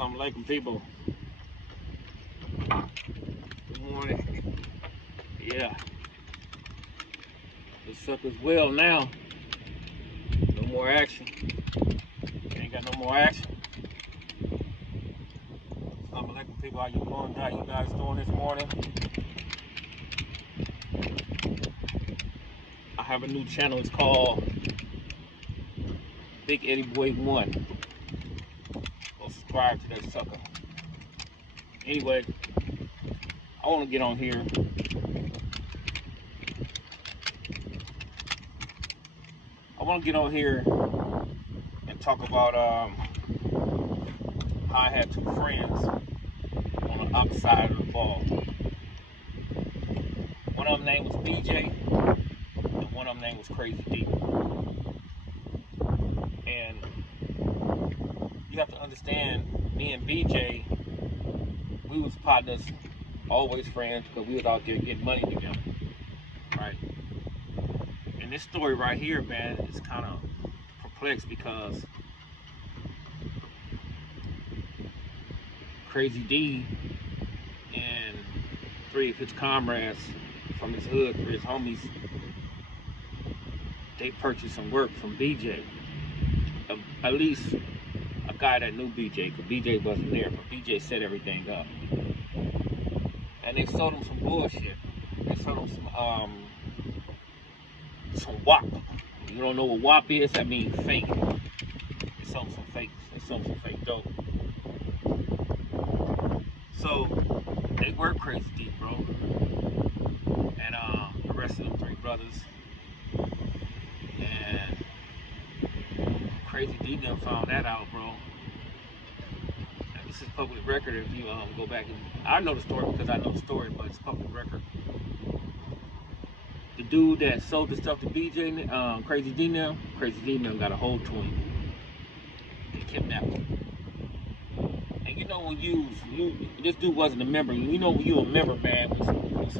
Assalamu alaikum, people. Good morning. Yeah. The sucker's well now. No more action. Ain't got no more action. Assalamu alaikum, people. How you doing? How you guys doing this morning? I have a new channel. It's called Big Eddie Boy 1. Go subscribe to that sucker. Anyway, I want to get on here and talk about how I had two friends on the opposite side of the ball. One of them name was BJ, and one of them name was Crazy D. And you have to understand, me and BJ, we was partners, always friends, because we was out there getting money together, right? And this story right here, man, is kind of perplexed because Crazy D and three of his comrades from his hood, or his homies, they purchased some work from BJ. At least a guy that knew BJ, because BJ wasn't there, but BJ set everything up. And they sold him some bullshit. They sold him some WAP. You don't know what WAP is? That means fake. They sold him some fake. They sold him some fake dope. So they were Crazy D, bro. And arrested them three brothers. And Crazy D them found that out, bro. And this is public record. If you go back and I know the story because I know the story, but it's public record. The dude that sold the stuff to BJ, Crazy D now got a hold to him. They kidnapped him. And you know when this dude wasn't a member. You know when you're a member, man, when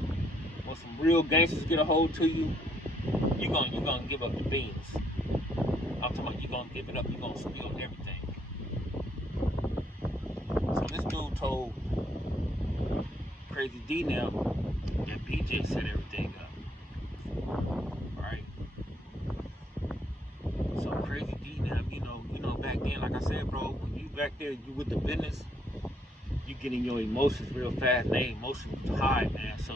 some real gangsters get a hold to you, you're gonna give up the beans. I'm talking about you're gonna give it up, you're gonna spill everything. So this dude told Crazy D now that BJ set everything up. Right? So Crazy D now, you know back then, like I said, bro, when you back there, you with the business, you getting your emotions real fast, and their emotions was high, man. So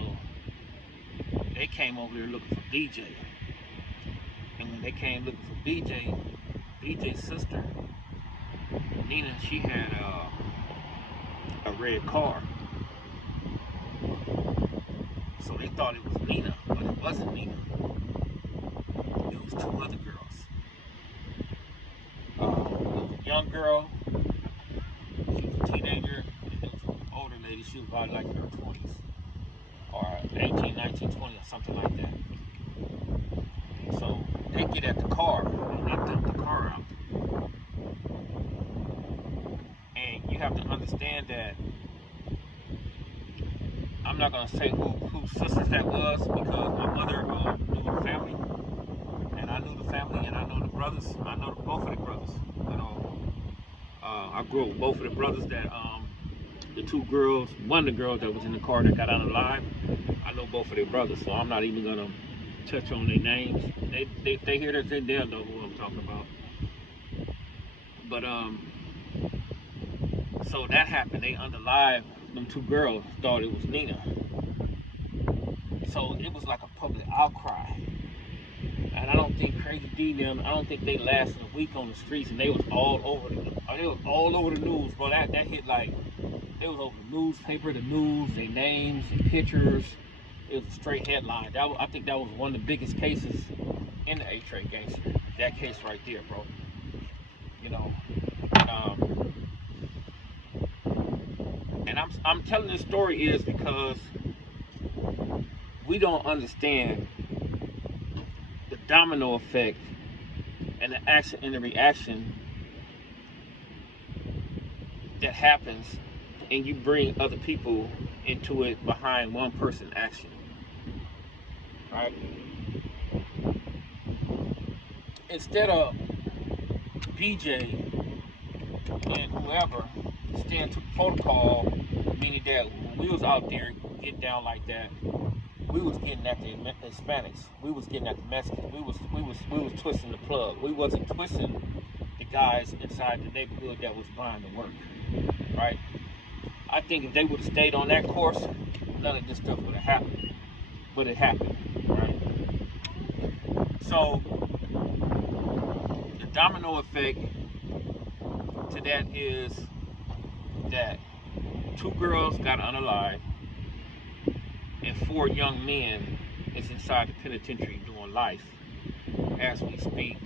they came over there looking for BJ. And when they came looking for BJ's sister, Nina, she had a red car. So they thought it was Nina, but it wasn't Nina. It was two other girls. There was a young girl, she was a teenager, and there was an older lady, she was probably like in her 20s, or 18, 19, 20, or something like that. So they get at the car, and they dump the car out. And you have to understand that I'm not going to say whose sisters that was, because my mother knew the family, and I knew the family, and I know the brothers. I know both of the brothers. You know, I grew up with both of the brothers. That the two girls, one of the girls that was in the car that got out alive, I know both of their brothers. So I'm not even going to touch on their names. They hear this, they'll know who I'm talking about. But so that happened. They unalive them two girls, thought it was Nina. So it was like a public outcry. And I don't think Crazy D them, I don't think they lasted a week on the streets, and they was all over the news, bro. That hit like, it was over the newspaper, the news, their names, their pictures. It was a straight headline. I think that was one of the biggest cases in the A-Train gangster. That case right there, bro. You know, and I'm telling this story is because we don't understand the domino effect and the action and the reaction that happens, and you bring other people into it behind one person's action. Right? Instead of BJ and whoever stand to protocol, meaning that when we was out there getting down like that, we was getting at the Hispanics, we was getting at the Mexicans, we was twisting the plug. We wasn't twisting the guys inside the neighborhood that was buying the work, right? I think if they would have stayed on that course, none of this stuff would have happened. But it happened, right? So the domino effect to that is that 2 girls got unalived and 4 young men is inside the penitentiary doing life as we speak,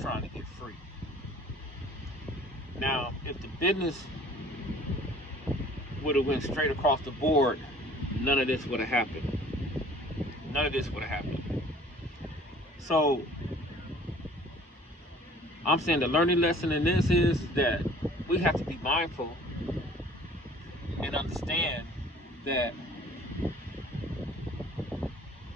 trying to get free. Now, if the business would have went straight across the board, none of this would have happened. None of this would have happened. So I'm saying the learning lesson in this is that we have to be mindful and understand that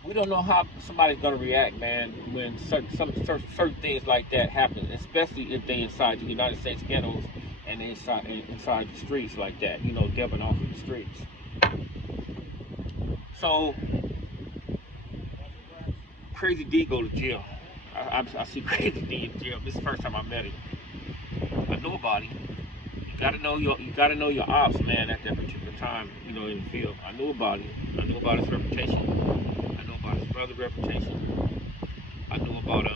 we don't know how somebody's gonna react, man, when certain things like that happen, especially if they inside the United States ghettos and they inside the streets like that, you know, dipping off in the streets. So Crazy D go to jail. I see Crazy D in jail. This is the first time I met him. I know about him. You gotta know your ops, man, at that particular time, you know, in the field. I knew about him. I knew about his reputation. I know about his brother's reputation. I knew about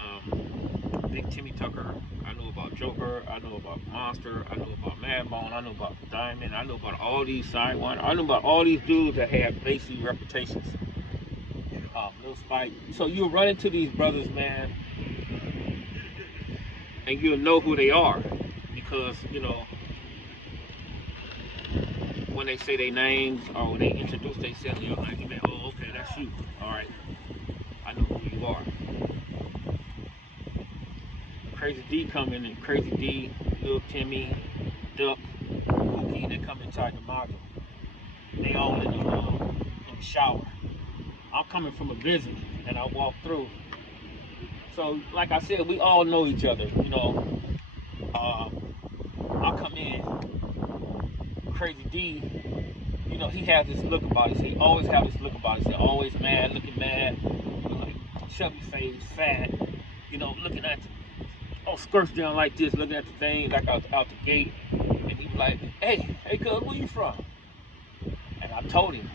Big Timmy Tucker. I knew about Joker. I knew about Monster. I knew about Madbone. I knew about Diamond. I knew about all these Sidewinder. I knew about all these dudes that had basically reputations. Lil Spike. So you'll run into these brothers, man, and you'll know who they are because, you know, when they say their names or when they introduce themselves, you're like, man, oh, okay, that's you. All right, I know who you are. Crazy D coming and Crazy D, Lil Timmy, Duck, Pookie, they come inside the module. They all in the shower. I'm coming from a visit and I walk through. So like I said, we all know each other, you know. I come in, Crazy D, you know, he has this look about it. He always has this look about it. He's always mad, looking mad, like chubby face, fat, you know, looking at skirts down like this, looking at the thing like out the gate. And he was like, hey, cuz, where you from? And I told him.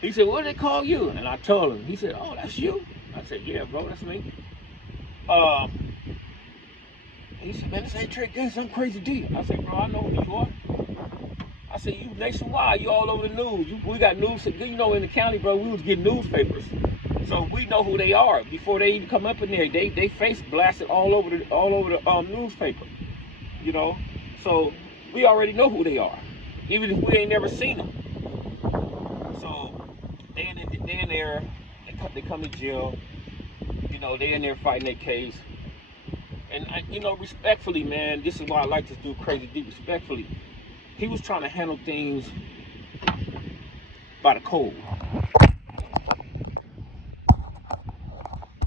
He said, what do they call you? And I told him. He said, oh, that's you? I said, yeah, bro, that's me. He said, man, this ain't Trey Gangster, I'm Crazy D. I said, bro, I know who you are. I said, you nationwide, you all over the news. We got news, you know, in the county, bro, we was getting newspapers. So we know who they are. Before they even come up in there, they face blasted all over the newspaper. You know? So we already know who they are. Even if we ain't never seen them. So they in there, they come to jail, you know, they in there fighting their case. And, you know, respectfully, man, this is why I like this dude Crazy D, respectfully. He was trying to handle things by the code.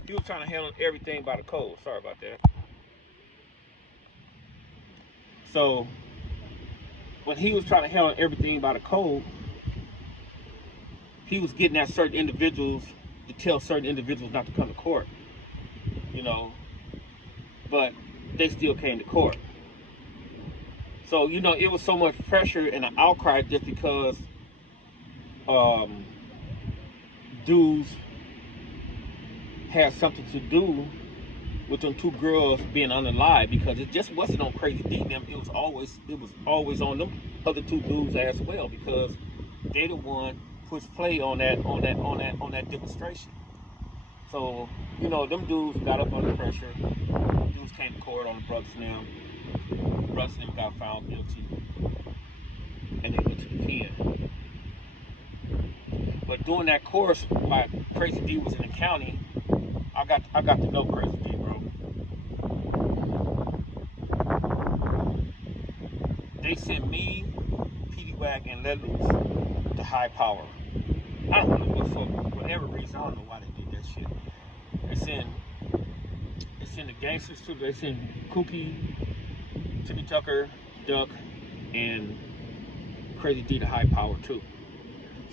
He was trying to handle everything by the code. Sorry about that. So, when he was trying to handle everything by the code, he was getting at certain individuals to tell certain individuals not to come to court, you know, but they still came to court. So, you know, it was so much pressure and an outcry just because dudes had something to do with them 2 girls being unalive, because it just wasn't on Crazy D them. It was always on them other 2 dudes as well, because they the one pushed play on that demonstration. So, you know, them dudes got up under pressure. Dudes came to court on the brothers now. The brothers them got found guilty, and they went to the pen. But during that course, while Crazy D was in the county, I got to know Crazy D, bro. They sent me, PD Wag, and Let Loose to high power. I don't know what for whatever reason. I don't know why they did that shit. They send the gangsters too. They send Cookie, Timmy Tucker, Duck, and Crazy D the high power too.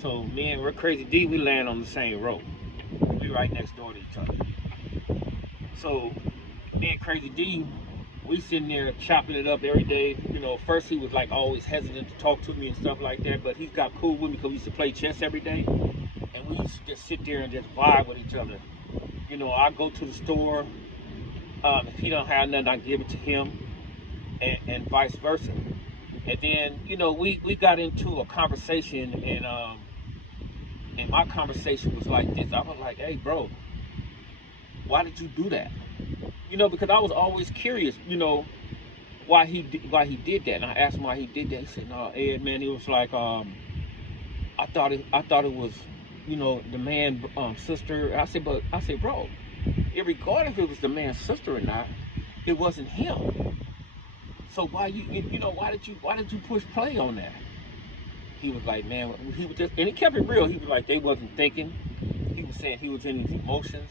So me and Crazy D, we land on the same road. We right next door to each other. So me and Crazy D, we sitting there chopping it up every day. You know, first he was like always hesitant to talk to me and stuff like that, but he got cool with me because we used to play chess every day, and we used to just sit there and just vibe with each other. You know, I go to the store. If he don't have nothing, I give it to him, and vice versa. And then, you know, we got into a conversation, and my conversation was like this. I was like, "Hey, bro, why did you do that?" You know, because I was always curious, you know, why he did that. And I asked him why he did that. He said, "No, Ed, man, it was like I thought it was, you know, the man sister." I said, bro, regardless if it was the man's sister or not, it wasn't him. So why you know why did you push play on that? He was like, man, he was just, and he kept it real. He was like, they wasn't thinking. He was saying he was in his emotions.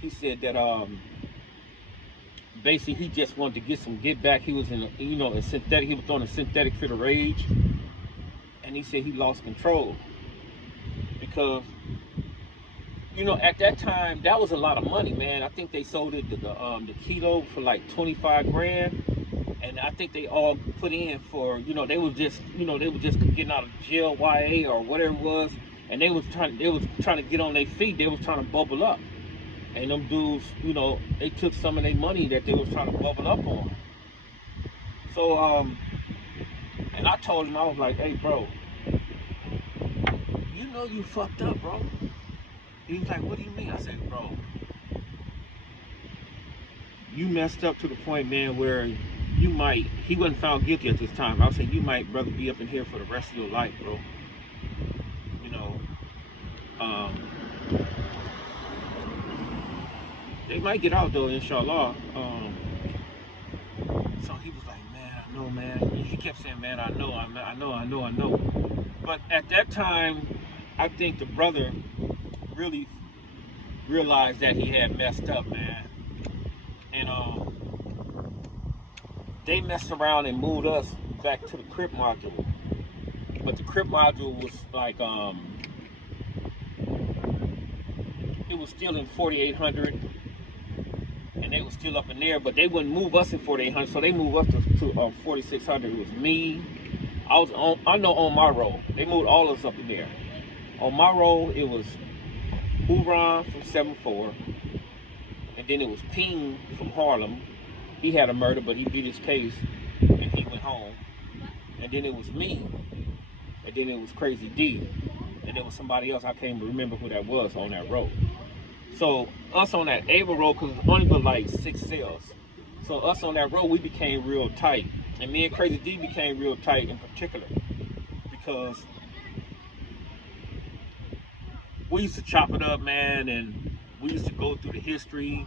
He said that basically he just wanted to get back. He was in a synthetic. He was throwing a synthetic fit of rage, and he said he lost control because, you know, at that time that was a lot of money, man. I think they sold it the kilo for like 25 grand. And I think they all put in for, you know, they was just getting out of jail, YA or whatever it was, and they was trying to get on their feet. They was trying to bubble up, and them dudes, you know, they took some of their money that they was trying to bubble up on. So and I told him, I was like, hey, bro, you know you fucked up, bro. He was like, what do you mean? I said, bro, you messed up to the point, man, where he wasn't found guilty at this time. I would say you might, brother, be up in here for the rest of your life, bro. You know, um, they might get out though, inshallah. So he was like, man, I know, man. He kept saying, man, I know. But at that time, I think the brother really realized that he had messed up, man. And they messed around and moved us back to the crib module. But the crib module was like it was still in 4800, and they was still up in there, but they wouldn't move us in 4800, so they moved us to 4600. It was me. I know on my roll, they moved all of us up in there. On my roll, it was Huron from 7-4, and then it was Ping from Harlem. He had a murder, but he beat his case, and he went home. And then it was me, and then it was Crazy D, and there was somebody else, I can't remember who that was on that road. So us on that Ava road, because it's only but like 6 cells. So us on that road, we became real tight. And me and Crazy D became real tight in particular, because we used to chop it up, man, and we used to go through the history.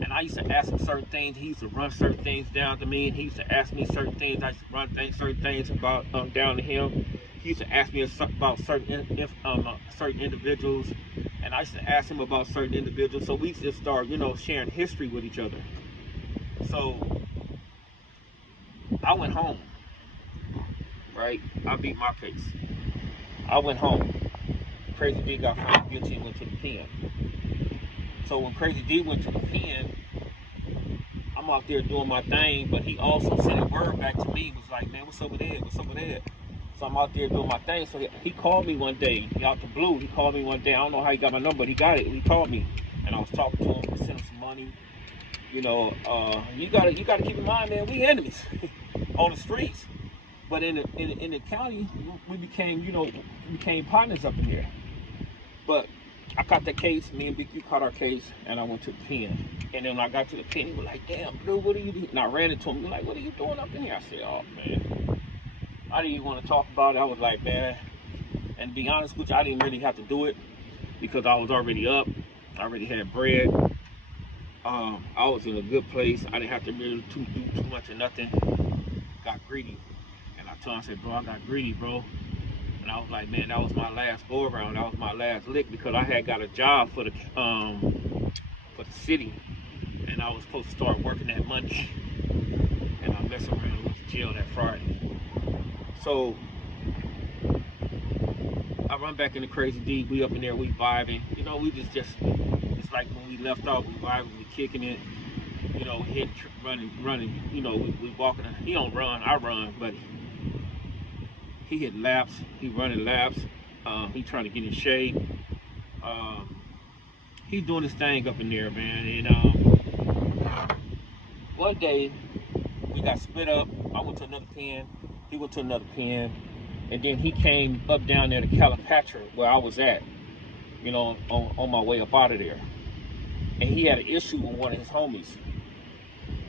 And I used to ask him certain things. He used to run certain things down to me, and he used to ask me certain things. I used to run certain things about down to him. He used to ask me about certain individuals, and I used to ask him about certain individuals. So we just start, you know, sharing history with each other. So I went home, right? I beat my case. I went home. Crazy D got found guilty and went to the pen. So when Crazy D went to the pen, I'm out there doing my thing, but he also sent a word back to me. He was like, man, what's up with Ed? What's up with Ed? So I'm out there doing my thing. So he called me one day, out the blue. He called me one day. I don't know how he got my number, but he got it. He called me, and I was talking to him, sent him some money. You know, you gotta keep in mind, man, we enemies on the streets. But in the county, we became partners up in here. But I caught that case. Me and Big U caught our case, and I went to the pen. And then when I got to the pen, he was like, damn, bro, what are you doing? And I ran into him. He was like, what are you doing up in here? I said, oh, man, I didn't even want to talk about it. I was like, man, and to be honest with you, I didn't really have to do it because I was already up. I already had bread. I was in a good place. I didn't have to really do too much of nothing. Got greedy. And I told him, I said, bro, I got greedy, bro. And I was like, man, that was my last go around. That was my last lick, because I had got a job for the city, and I was supposed to start working that Monday. And I messing around and went to jail that Friday. So I run back into Crazy D. We up in there, we vibing. You know, we just it's like when we left off, we vibing, we kicking it. You know, running. You know, we walking. He don't run, I run, but he hit laps. He running laps. He trying to get in shape. He doing his thing up in there, man. And one day we got split up. I went to another pen. He went to another pen. And then he came up down there to Calipatra where I was at, you know, on my way up out of there. And he had an issue with one of his homies.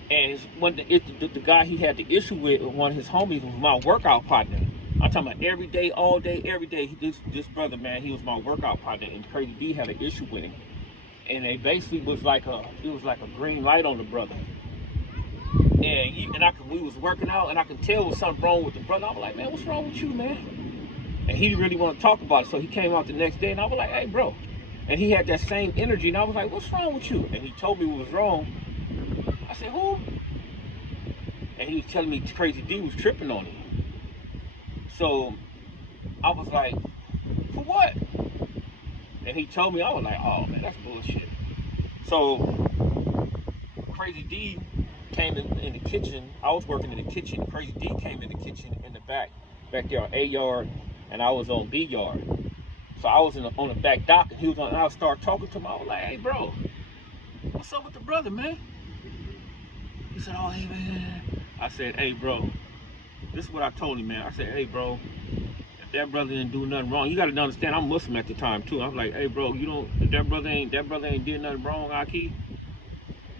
And the guy he had the issue with one of his homies was my workout partner. I'm talking about every day, all day, every day. This brother, man, he was my workout partner, and Crazy D had an issue with him. And it basically was like a green light on the brother. And we was working out, and I could tell there was something wrong with the brother. I was like, man, what's wrong with you, man? And he didn't really want to talk about it, so he came out the next day, and I was like, hey, bro. And he had that same energy, and I was like, what's wrong with you? And he told me what was wrong. I said, who? And he was telling me Crazy D was tripping on him. So I was like, for what? And he told me, I was like, oh, man, that's bullshit. So Crazy D came in the kitchen. I was working in the kitchen. Crazy D came in the kitchen in the back there on A yard, and I was on B yard. So I was on the back dock, and he was on. And I started talking to him. I was like, "Hey, bro, what's up with the brother, man?" He said, "Oh, hey, man." I said, "Hey, bro, this is what I told him, man." I said, "Hey, bro, if that brother didn't do nothing wrong, you got to understand. I'm Muslim at the time too. I'm like, hey, bro, you don't. If that brother ain't did nothing wrong, Aki,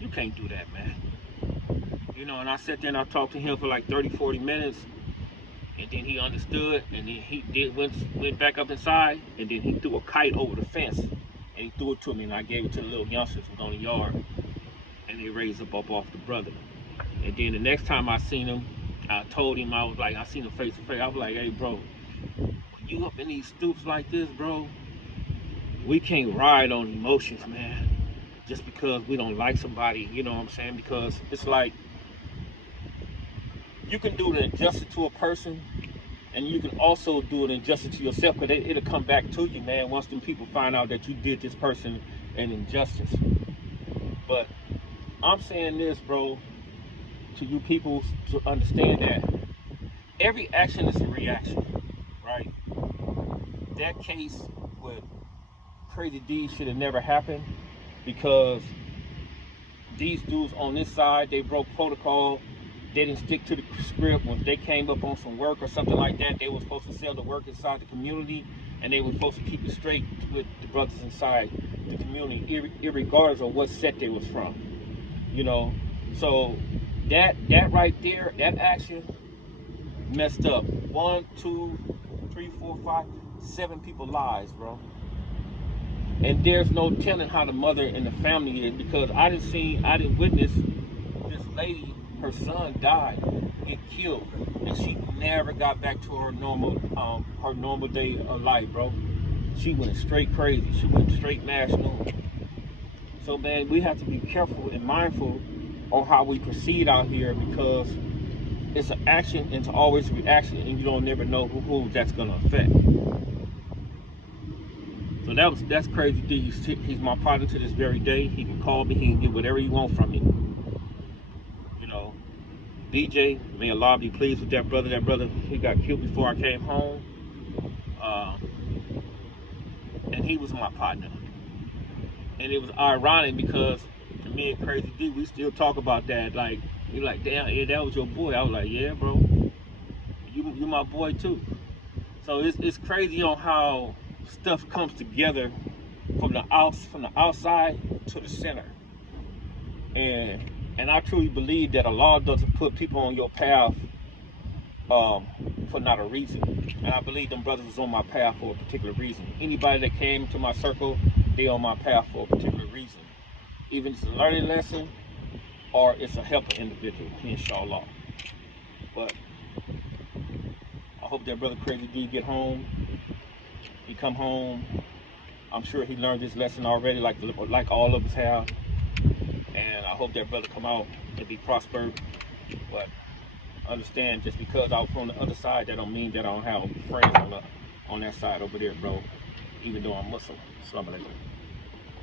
you can't do that, man." You know, and I sat there and I talked to him for like 30, 40 minutes, and then he understood, and then he went back up inside, and then he threw a kite over the fence, and he threw it to me, and I gave it to the little youngsters who was on the yard, and they raised up off the brother. And then the next time I seen him, I told him, I seen him face to face, I was like, hey, bro, when you up in these stoops like this, bro, we can't ride on emotions, man, just because we don't like somebody, you know what I'm saying? Because it's like, you can do the injustice to a person, and you can also do an injustice to yourself, because it'll come back to you, man, once them people find out that you did this person an injustice. But I'm saying this, bro, to you people, to understand that every action is a reaction, right? That case with Crazy D should have never happened, because these dudes on this side, they broke protocol. They didn't stick to the script. When they came up on some work or something like that, they were supposed to sell the work inside the community, and they were supposed to keep it straight with the brothers inside the community, irregardless of what set they was from. You know, so that right there, that action messed up 1, 2, 3, 4, 5, 7 people's lives, bro. And there's no telling how the mother and the family is, because I didn't witness this lady. Her son died, get killed, and she never got back to her normal day of life, bro. She went straight crazy. She went straight national. So, man, we have to be careful and mindful on how we proceed out here, because it's an action and it's always a reaction, and you don't never know who that's gonna affect. So that's Crazy D. He's my partner to this very day. He can call me. He can get whatever he wants from me. You know, DJ, may Allah be pleased with that brother. That brother, he got killed before I came home, and he was my partner. And it was ironic, because me and Crazy D, we still talk about that. Like, you're like, damn, yeah, that was your boy. I was like, yeah, bro, you my boy too. So it's crazy on how stuff comes together from the outside to the center. And I truly believe that Allah doesn't put people on your path for not a reason. And I believe them brothers was on my path for a particular reason. Anybody that came to my circle, they on my path for a particular reason. Even if it's a learning lesson or it's a helping individual, inshallah. But I hope that brother Crazy D get home. He come home. I'm sure he learned this lesson already, like all of us have. And I hope that brother come out and be prospered. But understand just because I was from the other side, that don't mean that I don't have friends on that side over there, bro. Even though I'm Muslim. Assalamu alaikum.